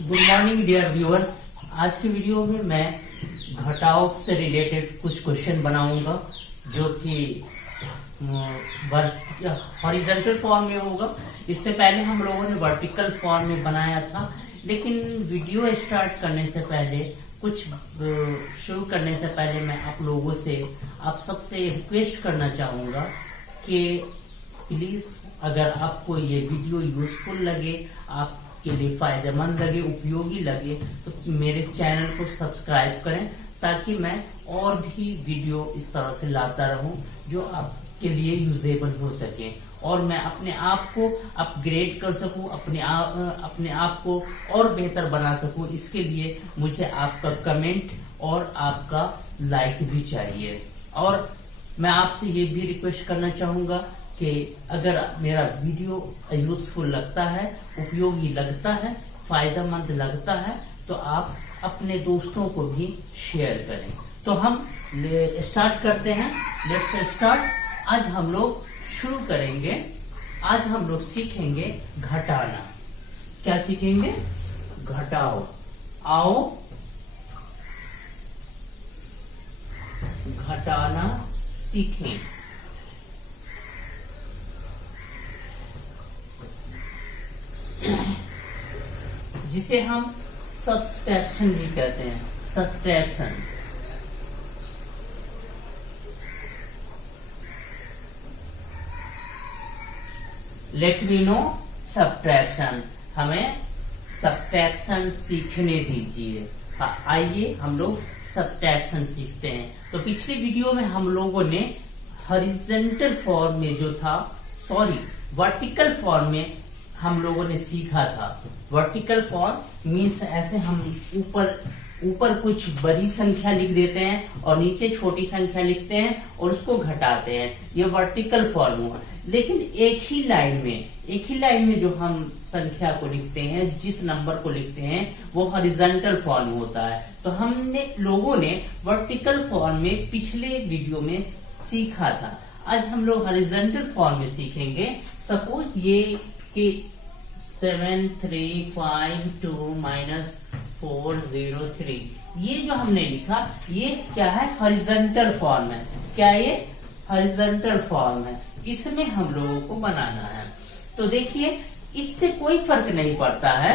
Good morning dear viewers. आज की video में मैं घटाव से रिलेटेड कुछ क्वेश्चन बनाऊंगा जो कि हॉरिजॉन्टल फॉर्म में होगा। इससे पहले हम लोगों ने वर्टिकल फॉर्म में बनाया था, लेकिन वीडियो स्टार्ट करने से पहले शुरू करने से पहले मैं आप सबसे रिक्वेस्ट करना चाहूंगा कि प्लीज अगर आपको ये वीडियो यूजफुल लगे, आपके लिए फायदेमंद लगे, उपयोगी लगे, तो मेरे चैनल को सब्सक्राइब करें ताकि मैं और भी वीडियो इस तरह से लाता रहूं जो आपके लिए यूजेबल हो सके और मैं अपने आप को अपग्रेड कर सकूं, अपने आप को और बेहतर बना सकूं। इसके लिए मुझे आपका कमेंट और आपका लाइक भी चाहिए। और मैं आपसे ये भी रिक्वेस्ट करना चाहूंगा कि अगर मेरा वीडियो यूजफुल लगता है, उपयोगी लगता है, फायदेमंद लगता है, तो आप अपने दोस्तों को भी शेयर करें। तो हम स्टार्ट करते हैं। Let's start. आज हम लोग शुरू करेंगे। आज हम लोग सीखेंगे घटाना। क्या सीखेंगे? घटाओ। आओ घटाना सीखें। जिसे हम सब्सट्रैक्शन भी कहते हैं। Subtraction. Let me know subtraction. हमें सब्ट्रैक्शन सीखने दीजिए। हाँ, आइए हम लोग सब्ट्रैक्शन सीखते हैं। तो पिछली वीडियो में हम लोगों ने हॉरिजॉन्टल फॉर्म में वर्टिकल फॉर्म में हम लोगों ने सीखा था। वर्टिकल फॉर्म मीन्स ऐसे हम ऊपर कुछ बड़ी संख्या लिख देते हैं और नीचे छोटी संख्या लिखते हैं और उसको घटाते हैं। ये वर्टिकल फॉर्म हुआ। लेकिन एक ही लाइन में जो हम संख्या को लिखते हैं, जिस नंबर को लिखते हैं, वो हॉरिजॉन्टल फॉर्म होता है। तो लोगों ने वर्टिकल फॉर्म में पिछले वीडियो में सीखा था। आज हम लोग हॉरिजॉन्टल फॉर्म में सीखेंगे। सपोज ये कि 735 - 403, ये जो हमने लिखा, ये क्या है? हॉरिजॉन्टल फॉर्म है। क्या ये? हॉरिजॉन्टल फॉर्म है। इसमें हम लोगों को बनाना है। तो देखिए, इससे कोई फर्क नहीं पड़ता है।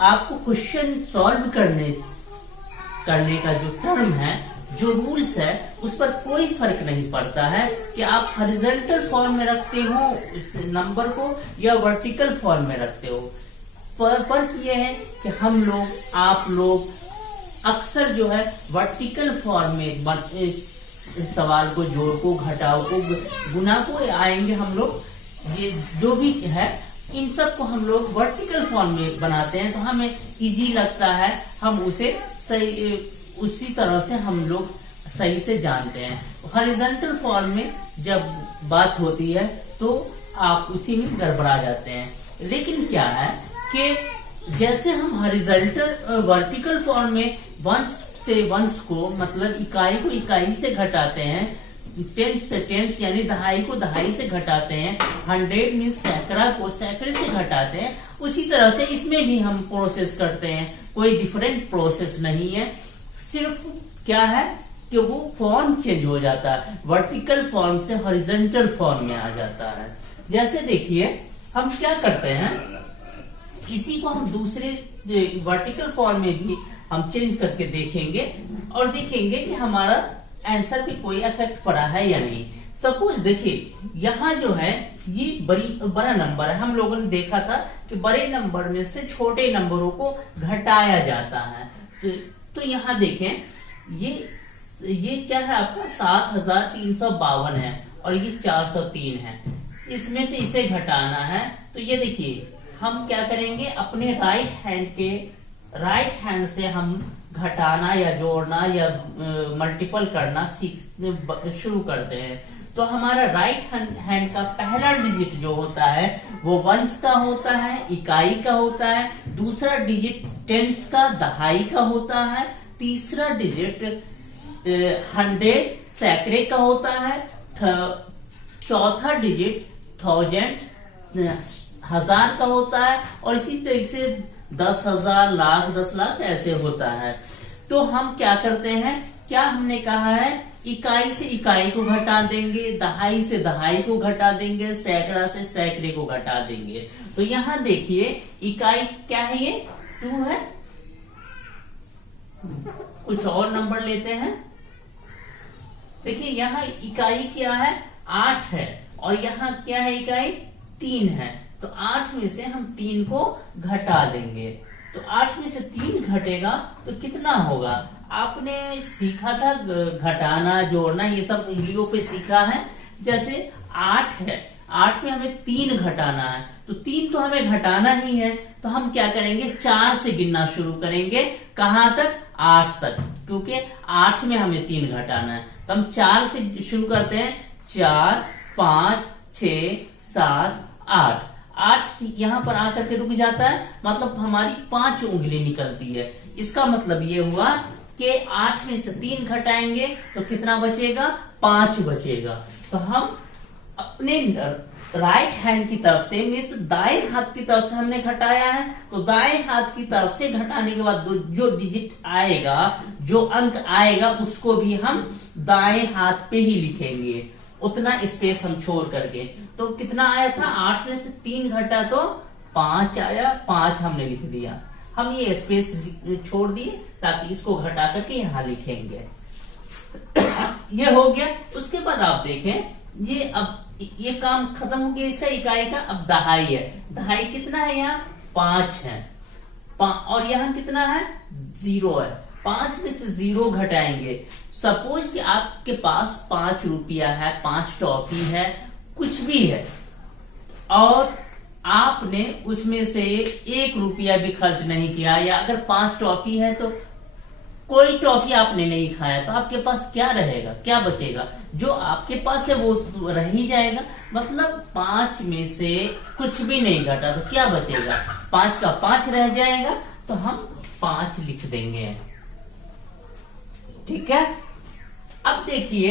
आपको क्वेश्चन सॉल्व करने का जो टर्म है, जो रूल्स है, उस पर कोई फर्क नहीं पड़ता है कि आप हॉरिजॉन्टल फॉर्म में रखते हो इस नंबर को या वर्टिकल फॉर्म में रखते हो। फर्क यह है कि आप लोग अक्सर जो है वर्टिकल फॉर्म में सवाल को, जोड़ को, घटाव को, गुना को आएंगे हम लोग। ये जो भी है, इन सब को हम लोग वर्टिकल फॉर्म में बनाते हैं तो हमें इजी लगता है। हम उसी तरह से हम लोग सही से जानते हैं। हॉरिजॉन्टल फॉर्म में जब बात होती है तो आप उसी में गड़बड़ा जाते हैं। लेकिन क्या है कि जैसे हम वर्टिकल फॉर्म में वंश को, मतलब इकाई को इकाई से घटाते हैं, टेंस से टेंस यानी दहाई को दहाई से घटाते हैं, 100 मीन्स सैकड़ा को सैकड़े से घटाते हैं, उसी तरह से इसमें भी हम प्रोसेस करते हैं। कोई डिफरेंट प्रोसेस नहीं है। सिर्फ क्या है कि वो फॉर्म चेंज हो जाता है। वर्टिकल फॉर्म से हॉरिजॉन्टल फॉर्म में आ जाता है। जैसे देखिए, हम क्या करते हैं, इसी को हम दूसरे वर्टिकल फॉर्म में भी हम चेंज करके देखेंगे और देखेंगे कि हमारा आंसर पे कोई इफेक्ट पड़ा है या नहीं। सपोज देखिए, यहाँ जो है ये बड़ा नंबर है। हम लोगों ने देखा था कि बड़े नंबर में से छोटे नंबरों को घटाया जाता है। तो यहाँ देखें, ये क्या है आपका? 7352 है और ये 403 है। इसमें से इसे घटाना है। तो ये देखिए, हम क्या करेंगे, अपने राइट हैंड से हम घटाना या जोड़ना या मल्टीपल करना शुरू करते हैं। तो हमारा राइट हैंड का पहला डिजिट जो होता है वो वंस का होता है, इकाई का होता है। दूसरा डिजिट टेंस का, दहाई का होता है। तीसरा डिजिट 100 सैकड़े का होता है। चौथा डिजिट 1000 1000 का होता है। और इसी तरीके से 10,000, लाख, 10 लाख ऐसे होता है। तो हम क्या करते हैं, क्या हमने कहा है, इकाई से इकाई को घटा देंगे, दहाई से दहाई को घटा देंगे, सैकड़ा से सैकड़े को घटा देंगे। तो यहां देखिए इकाई क्या है, ये 2 है। कुछ और नंबर लेते हैं। देखिए यहाँ इकाई क्या है, 8 है, और यहाँ क्या है, इकाई 3 है। तो 8 में से हम 3 को घटा देंगे। तो 8 में से 3 घटेगा तो कितना होगा, आपने सीखा था घटाना जोड़ना, ये सब उंगलियों पे सीखा है। जैसे 8 है, 8 में हमें 3 घटाना है, तो 3 तो हमें घटाना ही है। तो हम क्या करेंगे, 4 से गिनना शुरू करेंगे। कहां तक, 8 तक, क्योंकि 8 में हमें 3 घटाना है। तो हम 4 से शुरू करते हैं। 4, 5, 6, 7, 8। 8 यहां पर आकर के रुक जाता है, मतलब हमारी 5 उंगली निकलती है। इसका मतलब ये हुआ कि 8 में से 3 घटाएंगे तो कितना बचेगा, 5 बचेगा। तो हम अपने राइट हैंड की तरफ से, मीन्स दाएं हाथ की तरफ से हमने घटाया है। तो दाएं हाथ की तरफ से घटाने के बाद जो डिजिट आएगा, जो अंक आएगा, उसको भी हम दाएं हाथ पे ही लिखेंगे, उतना स्पेस हम छोड़ करके। तो कितना आया था, 8 में से 3 घटा तो 5 आया, 5 हमने लिख दिया। हम ये स्पेस छोड़ दिए ताकि इसको घटा करके यहां लिखेंगे। ये हो गया। उसके बाद आप देखें, ये अब ये काम खत्म हो गया इसका, इकाई का। अब दहाई है। दहाई कितना है, यहाँ 5 है, और यहाँ कितना है, 0 है। 5 में से 0 घटाएंगे। सपोज कि आपके पास 5 रुपया है, 5 टॉफी है, कुछ भी है, और आपने उसमें से 1 रुपया भी खर्च नहीं किया, या अगर 5 टॉफी है तो कोई टॉफी आपने नहीं खाया, तो आपके पास क्या रहेगा, क्या बचेगा, जो आपके पास है वो तो रह ही जाएगा। मतलब 5 में से कुछ भी नहीं घटा तो क्या बचेगा, 5 का 5 रह जाएगा। तो हम 5 लिख देंगे, ठीक है। अब देखिए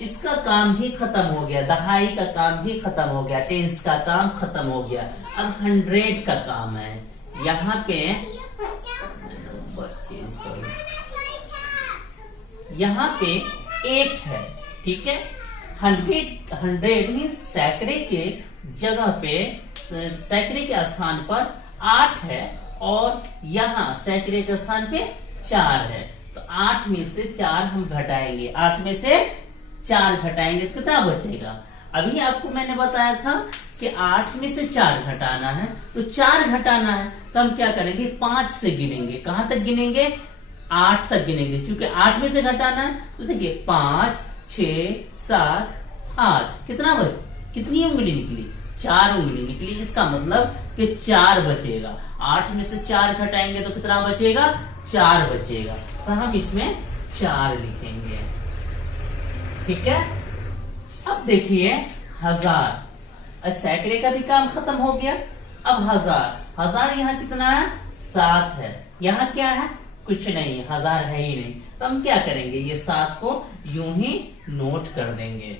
इसका काम भी खत्म हो गया, दहाई का काम भी खत्म हो गया, टेंस का काम खत्म हो गया। अब 100 का काम है। यहाँ पे यहाँ पे 8 है, ठीक है। 100 मीन्स सैकड़े के जगह पे, सैकड़े के स्थान पर 8 है, और यहाँ सैकड़े के स्थान पे 4 है। तो 8 में से 4 हम घटाएंगे, 8 में से 4 घटाएंगे तो कितना बचेगा। अभी आपको मैंने बताया था कि 8 में से 4 घटाना है, तो 4 घटाना है तो हम क्या करेंगे, 5 से गिनेंगे। कहां तक गिनेंगे, 8 तक गिनेंगे, क्योंकि 8 में से घटाना है। तो देखिए 5, 6, 7, 8, कितनी उंगली निकली, 4 उंगली निकली। इसका मतलब कि 4 बचेगा। 8 में से 4 घटाएंगे तो कितना बचेगा, 4 बचेगा। तो हम इसमें 4 लिखेंगे, ठीक है। अब देखिए 1000, सैकड़े का भी काम खत्म हो गया। अब 1000 यहाँ कितना है, 7 है। यहाँ क्या है, कुछ नहीं, 1000 है ही नहीं। तो हम क्या करेंगे, ये 7 को यूं ही नोट कर देंगे,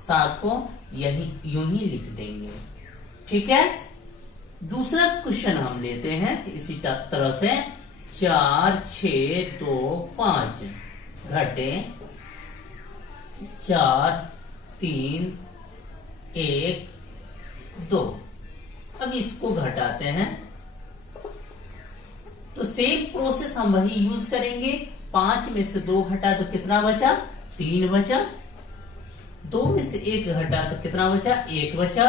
7 को यूं ही लिख देंगे, ठीक है। दूसरा क्वेश्चन हम लेते हैं इसी तरह से। 4, 6, 2, 5 घटे 4, 3, 1, 2। अब इसको घटाते हैं तो सेम प्रोसेस हम वही यूज करेंगे। 5 में से 2 घटा तो कितना बचा, 3 बचा। 2 में से 1 घटा तो कितना बचा, 1 बचा।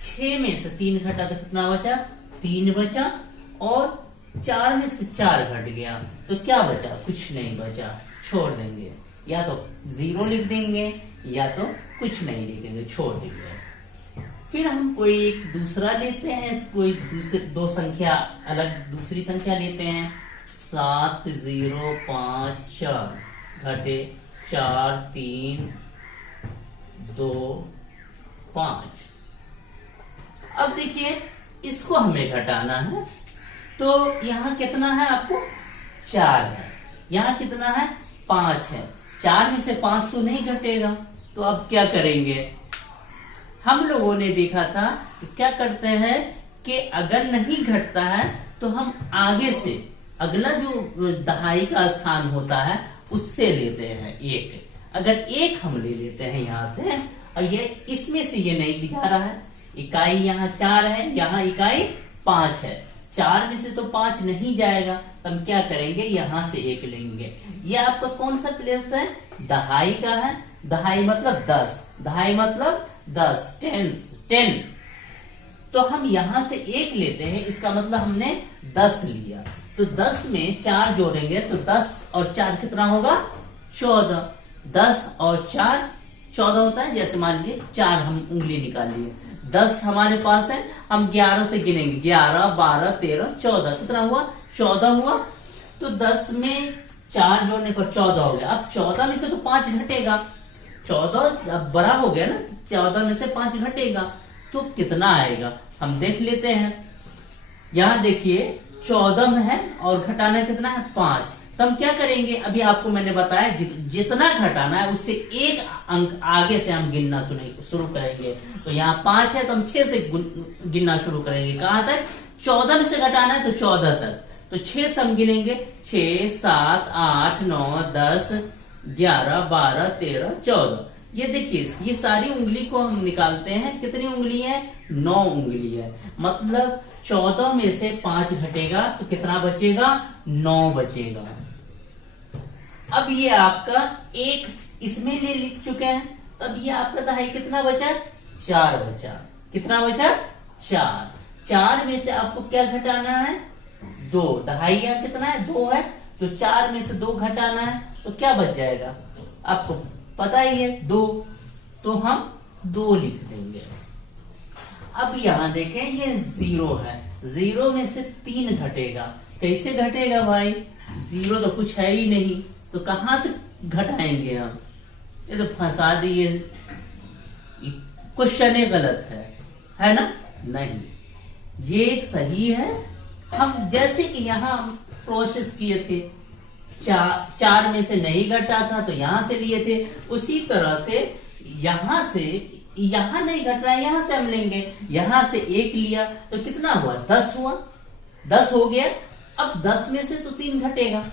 6 में से 3 घटा तो कितना बचा, 3 बचा। और 4 में से 4 घट गया तो क्या बचा, कुछ नहीं बचा, छोड़ देंगे। या तो 0 लिख देंगे या तो कुछ नहीं लिखेंगे, छोड़ देंगे। फिर हम कोई एक दूसरा लेते हैं, कोई दो संख्या अलग, दूसरी संख्या लेते हैं। 7, 0, 5, 4 घटे 4, 3, 2, 5। अब देखिए इसको हमें घटाना है, तो यहाँ कितना है आपको, 4 है। यहाँ कितना है, 5 है। 4 में से 5 तो नहीं घटेगा, तो अब क्या करेंगे, हम लोगों ने देखा था कि क्या करते हैं कि अगर नहीं घटता है तो हम आगे से अगला जो दहाई का स्थान होता है उससे लेते हैं एक। अगर एक हम ले लेते हैं यहाँ से, और ये इसमें से ये नहीं जा रहा है, इकाई यहाँ 4 है, यहाँ इकाई 5 है, 4 में से तो 5 नहीं जाएगा, तो हम क्या करेंगे, यहाँ से एक लेंगे। ये आपका कौन सा प्लेस है, दहाई का है। दहाई मतलब 10, दहाई मतलब 10, 10। तो हम यहां से एक लेते हैं, इसका मतलब हमने 10 लिया। तो 10 में 4 जोड़ेंगे तो 10 और 4 कितना होगा, 14। 10 और 4 14 होता है। जैसे मान लीजिए 4 हम उंगली निकाल लिए, 10 हमारे पास है, हम 11 से गिनेंगे, 11, 12, 13, 14, कितना हुआ, 14 हुआ। तो 10 में 4 जोड़ने पर 14 हो गया। अब 14 में से तो 5 घटेगा, 14 अब बड़ा हो गया ना, 14 में से 5 घटेगा तो कितना आएगा, हम देख लेते हैं। यहां देखिए 14 में है और घटाना कितना है, 5। तो हम क्या करेंगे, अभी आपको मैंने बताया जितना घटाना है उससे एक अंक आगे से हम गिनना शुरू करेंगे। तो यहाँ 5 है तो हम 6 से गिनना शुरू करेंगे। कहां तक, 14 में से घटाना है तो 14 तक। तो 6 से हम गिनेंगे, 6, 7, 8, 9, 10, 11, 12, 13, 14। ये देखिए ये सारी उंगली को हम निकालते हैं, कितनी उंगली है, 9 उंगली है। मतलब 14 में से 5 घटेगा तो कितना बचेगा, 9 बचेगा। अब ये आपका एक इसमें ले लिख चुके हैं, तब ये आपका दहाई कितना बचा, 4 बचा। कितना बचा, 4। 4 में से आपको क्या घटाना है, 2। दहाई यहाँ कितना है, 2 है, तो 4 में से 2 घटाना है तो क्या बच जाएगा, आपको पता ही है 2, तो हम 2 लिख देंगे। अब यहां देखें ये 0 है, 0 में से 3 घटेगा। कैसे घटेगा भाई, 0 तो कुछ है ही नहीं, तो कहां से घटाएंगे हम, ये तो फंसा दिए, क्वेश्चन गलत है ना, नहीं ये सही है। हम जैसे कि यहां प्रोसेस किए थे, 4 में से नहीं घटा था तो यहां से लिए थे, उसी तरह से यहां से, यहां नहीं घट रहा है, यहां से हम लेंगे। यहां से 1 लिया तो कितना हुआ, 10 हुआ, 10 हो गया। अब 10 में से तो 3 घटेगा,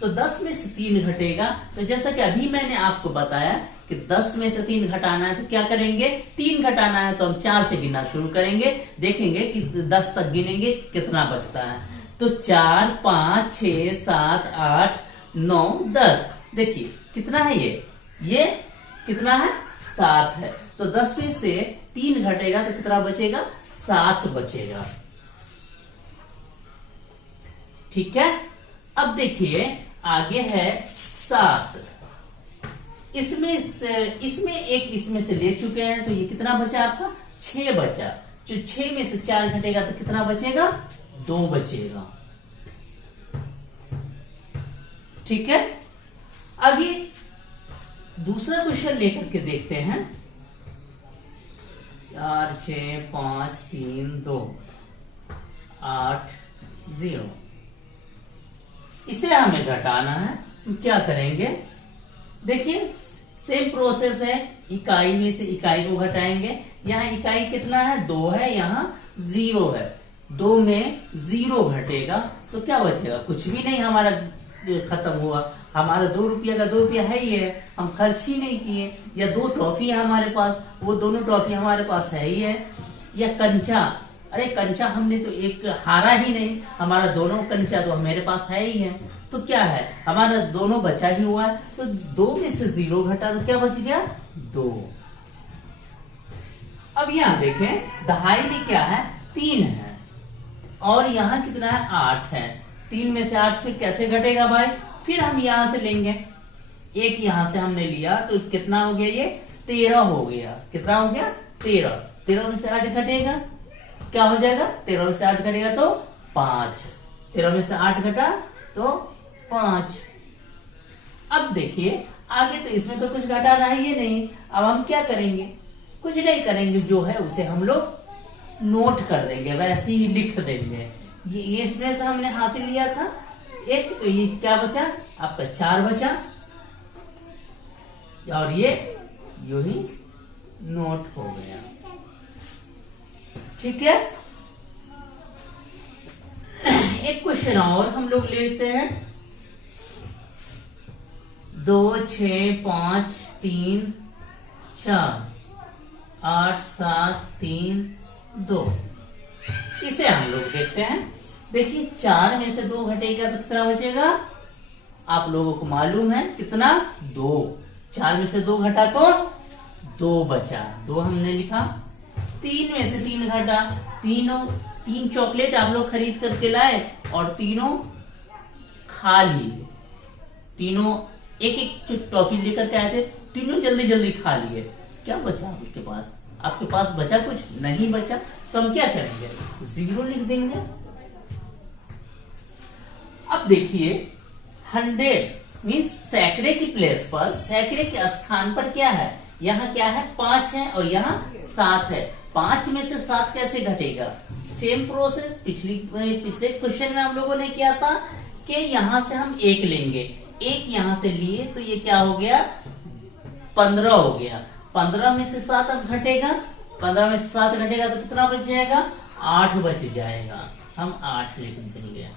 तो 10 में से 3 घटेगा, तो जैसा कि अभी मैंने आपको बताया कि 10 में से 3 घटाना है तो क्या करेंगे, 3 घटाना है तो हम 4 से गिनना शुरू करेंगे, देखेंगे कि 10 तक गिनेंगे कितना बचता है। तो 4, 5, 6, 7, 8, 9, 10। देखिए कितना है ये कितना है, 7 है। तो 10 में से 3 घटेगा तो कितना बचेगा, 7 बचेगा। ठीक है। अब देखिए आगे है 7। इसमें एक इसमें से ले चुके हैं, तो ये कितना बचा आपका, 6 बचा। जो 6 में से 4 घटेगा तो कितना बचेगा, 2 बचेगा। ठीक है। आगे दूसरा क्वेश्चन लेकर के देखते हैं। 4, 6, 5, 3, 2, 8, 0। इसे हमें घटाना है, क्या करेंगे, देखिए सेम प्रोसेस है, इकाई में से इकाई को घटाएंगे। यहाँ इकाई कितना है, 2 है, यहाँ 0 है, 2 में 0 घटेगा तो क्या बचेगा, कुछ भी नहीं, हमारा खत्म हुआ। हमारा 2 रुपया का 2 रुपया है ही है, हम खर्च ही नहीं किए। या 2 ट्रॉफी है हमारे पास, वो दोनों ट्रॉफी हमारे पास है ही है। या कंचा, अरे कंचा हमने तो एक हारा ही नहीं, हमारा दोनों कंचा तो मेरे पास है ही है, तो क्या है, हमारा दोनों बचा ही हुआ है। तो 2 में से 0 घटा तो क्या बच गया, 2। अब यहां देखें दहाई में क्या है, 3 है, और यहाँ कितना है, 8 है। 3 में से 8 फिर कैसे घटेगा भाई, फिर हम यहां से लेंगे, एक यहां से हमने लिया तो कितना हो गया, ये 13 हो गया। कितना हो गया, 13। 13 में से 8 घटेगा, क्या हो जाएगा, 13 में से 8 घटेगा तो 5। 13 में से 8 घटा तो 5। अब देखिए आगे, तो इसमें तो कुछ घटाना है ये नहीं। अब हम क्या करेंगे, कुछ नहीं करेंगे, जो है उसे हम लोग नोट कर देंगे, वैसे ही लिख देंगे। ये इसमें से हमने हासिल लिया था एक, तो ये क्या बचा आपका, 4 बचा, और ये यूं ही नोट हो गया। ठीक है। एक क्वेश्चन और हम लोग लेते हैं। 2 6 5 3 4 8 7 3 2, इसे हम लोग देखते हैं। देखिए 4 में से 2 घटेगा तो कितना बचेगा, आप लोगों को मालूम है कितना, 2। 4 में से 2 घटा तो 2 बचा, 2 हमने लिखा। 3 में से 3 घटा, 3 चॉकलेट आप लोग खरीद करके लाए और तीनों खा लिए। तीनों एक एक टॉफी लेकर के आए थे, तीनों जल्दी जल्दी खा लिए। क्या बचा आपके पास? आपके पास बचा कुछ नहीं बचा, तो हम क्या करेंगे, 0 लिख देंगे। अब देखिए 100 मीन्स सैकड़े की प्लेस पर, सैकड़े के स्थान पर क्या है, यहाँ क्या है, 5 है और यहाँ 7 है। 5 में से 7 कैसे घटेगा? सेम प्रोसेस पिछले क्वेश्चन में हम लोगों ने किया था कि यहाँ से हम 1 लेंगे, 1 यहाँ से लिए तो ये क्या हो गया, 15 हो गया। 15 में से 7 अब घटेगा, 15 में से 7 घटेगा तो कितना बच जाएगा, 8 बच जाएगा। हम 8 लेकर देंगे।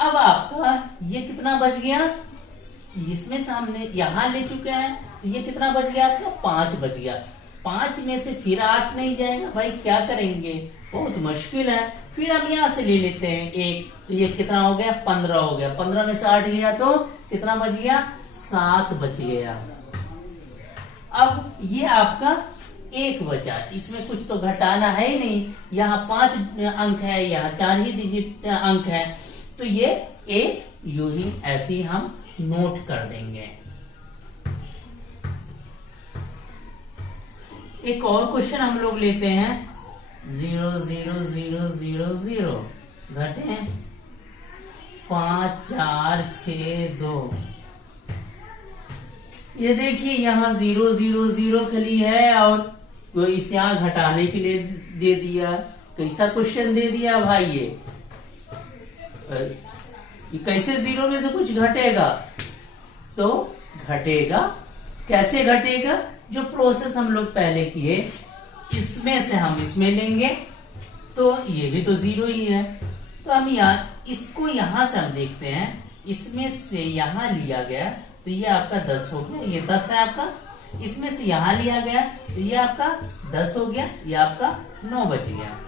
अब आपका ये कितना बच गया, इसमें से हमने यहाँ ले चुके हैं तो ये कितना बच गया आपका, 5 बच गया। 5 में से फिर 8 नहीं जाएगा, भाई क्या करेंगे, बहुत मुश्किल है। फिर हम यहाँ से ले लेते हैं 1, तो ये कितना हो गया, 15 हो गया। 15 में से 8 गया तो कितना बच गया, 7 बच गया। अब ये आपका 1 बचा, इसमें कुछ तो घटाना है ही नहीं, यहाँ 5 अंक है, यहाँ 4 ही डिजिट अंक है, तो ये 1 यूं ही ऐसे ही हम नोट कर देंगे। एक और क्वेश्चन हम लोग लेते हैं। 0 0 0 0 0 घटे 5 4 6 2। ये देखिए यहाँ 0 0 0 खाली है और वो इस यहाँ घटाने के लिए दे दिया। कैसा क्वेश्चन दे दिया भाई, ये कैसे 0 में से कुछ घटेगा? तो घटेगा, कैसे घटेगा, जो प्रोसेस हम लोग पहले किए, इसमें से हम इसमें लेंगे तो ये भी तो 0 ही है। तो हम यहाँ इसको यहाँ से हम देखते हैं, इसमें से यहाँ लिया गया तो ये आपका 10 हो गया, ये 10 है आपका। इसमें से यहाँ लिया गया तो ये आपका 10 हो गया, ये आपका 9 बच गया।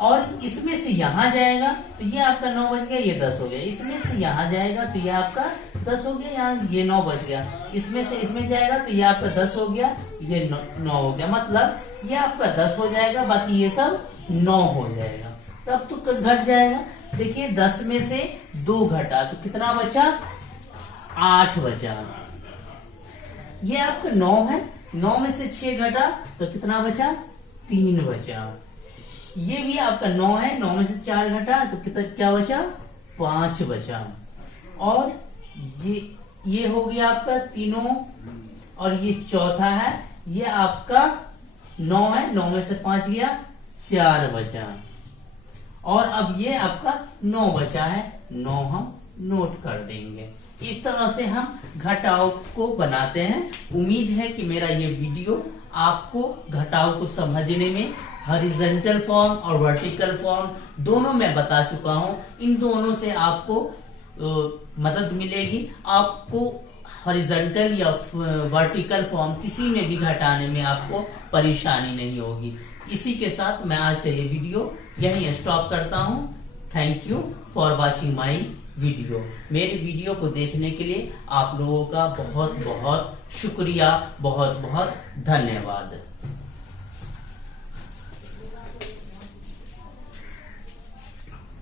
और इसमें से यहाँ जाएगा तो ये आपका 9 बच गया, ये 10 हो गया। इसमें से यहाँ जाएगा तो ये आपका 10 हो गया, यहाँ ये 9 बच गया। इसमें से इसमें जाएगा तो ये आपका 10 हो गया, ये 9 हो गया। मतलब ये आपका 10 हो जाएगा, बाकी ये सब 9 हो जाएगा। तब तो घट जाएगा। देखिए 10 में से 2 घटा तो कितना बचा, 8 बचा। ये आपका 9 है, 9 में से 6 घटा तो कितना बचा, 3 बचा। ये भी आपका 9 है, 9 में से 4 घटा तो कितना क्या बचा, 5 बचा। और ये हो गया आपका तीनों, और ये चौथा है, ये आपका 9 है, 9 में से 5 गया, 4 बचा। और अब ये आपका 9 बचा है, 9 हम नोट कर देंगे। इस तरह से हम घटाव को बनाते हैं। उम्मीद है कि मेरा ये वीडियो आपको घटाव को समझने में हॉरिजॉन्टल फॉर्म और वर्टिकल फॉर्म दोनों मैं बता चुका हूं। इन दोनों से आपको मदद मिलेगी। आपको हॉरिजॉन्टल या वर्टिकल फॉर्म किसी में भी घटाने में आपको परेशानी नहीं होगी। इसी के साथ मैं आज का ये वीडियो यहीं स्टॉप करता हूं। Thank you for watching my video. मेरे वीडियो को देखने के लिए आप लोगों का बहुत बहुत शुक्रिया, बहुत बहुत धन्यवाद।